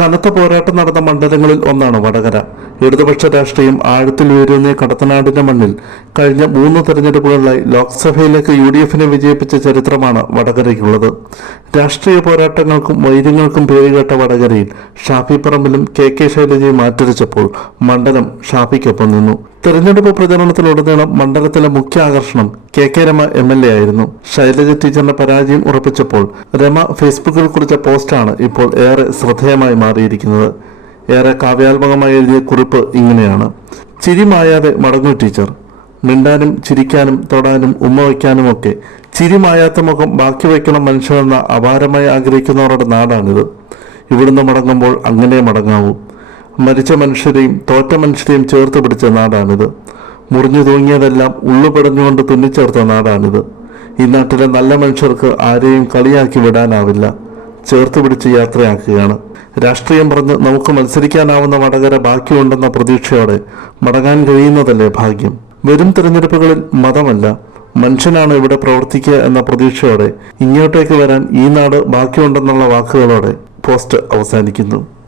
കനത്ത പോരാട്ടം നടന്ന മണ്ഡലങ്ങളിൽ ഒന്നാണ് വടകര. ഇടതുപക്ഷ രാഷ്ട്രീയം ആഴത്തിൽ വേരൂന്നിയ കടത്തനാടിന്റെ മണ്ണിൽ കഴിഞ്ഞ മൂന്ന് തെരഞ്ഞെടുപ്പുകളിലായി ലോക്സഭയിലേക്ക് യു ഡി എഫിനെ വിജയിപ്പിച്ച ചരിത്രമാണ് വടകരയ്ക്കുള്ളത്. രാഷ്ട്രീയ പോരാട്ടങ്ങൾക്കും വൈര്യങ്ങൾക്കും പേരുകേട്ട വടകരയിൽ ഷാഫി പറമ്പിലും കെ കെ ശൈലജയും മാറ്റുരച്ചപ്പോൾ മണ്ഡലം ഷാഫിക്കൊപ്പം നിന്നു. തെരഞ്ഞെടുപ്പ് പ്രചരണത്തിലുടനീളം മണ്ഡലത്തിലെ മുഖ്യ ആകർഷണം K K Rama M L A ആയിരുന്നു. ശൈലജ ടീച്ചറിന്റെ പരാജയം ഉറപ്പിച്ചപ്പോൾ രമ ഫേസ്ബുക്കിൽ കുറിച്ച പോസ്റ്റാണ് ഇപ്പോൾ ഏറെ ശ്രദ്ധേയമായി മാറിയിരിക്കുന്നത്. ഏറെ കാവ്യാത്മകമായി എഴുതിയ കുറിപ്പ് ഇങ്ങനെയാണ്. ചിരി മായാതെ മടങ്ങു ടീച്ചർ. മിണ്ടാനും ചിരിക്കാനും തൊടാനും ഉമ്മ വയ്ക്കാനുമൊക്കെ ചിരി മായാത്ത മുഖം ബാക്കി വയ്ക്കണം മനുഷ്യനെന്ന അപാരമായി ആഗ്രഹിക്കുന്നവരുടെ നാടാണിത്. ഇവിടുന്ന് മടങ്ങുമ്പോൾ അങ്ങനെ മടങ്ങാവൂ. മരിച്ച മനുഷ്യരെയും തോറ്റ മനുഷ്യരെയും ചേർത്ത് പിടിച്ച നാടാണിത്. മുറിഞ്ഞു തൂങ്ങിയതെല്ലാം ഉള്ളുപടഞ്ഞുകൊണ്ട് തുന്നിച്ചേർത്ത നാടാണിത്. ഈ നാട്ടിലെ നല്ല മനുഷ്യർക്ക് ആരെയും കളിയാക്കി വിടാനാവില്ല. ചേർത്ത് പിടിച്ച് യാത്രയാക്കുകയാണ്. രാഷ്ട്രീയം പറഞ്ഞ് നമുക്ക് മത്സരിക്കാനാവുന്ന വടകര ബാക്കിയുണ്ടെന്ന പ്രതീക്ഷയോടെ മടങ്ങാൻ കഴിയുന്നതല്ലേ ഭാഗ്യം. വരും തിരഞ്ഞെടുപ്പുകളിൽ മതമല്ല മനുഷ്യനാണ് ഇവിടെ പ്രവർത്തിക്കുക എന്ന പ്രതീക്ഷയോടെ ഇങ്ങോട്ടേക്ക് വരാൻ ഈ നാട് ബാക്കിയുണ്ടെന്നുള്ള വാക്കുകളോടെ പോസ്റ്റ് അവസാനിക്കുന്നു.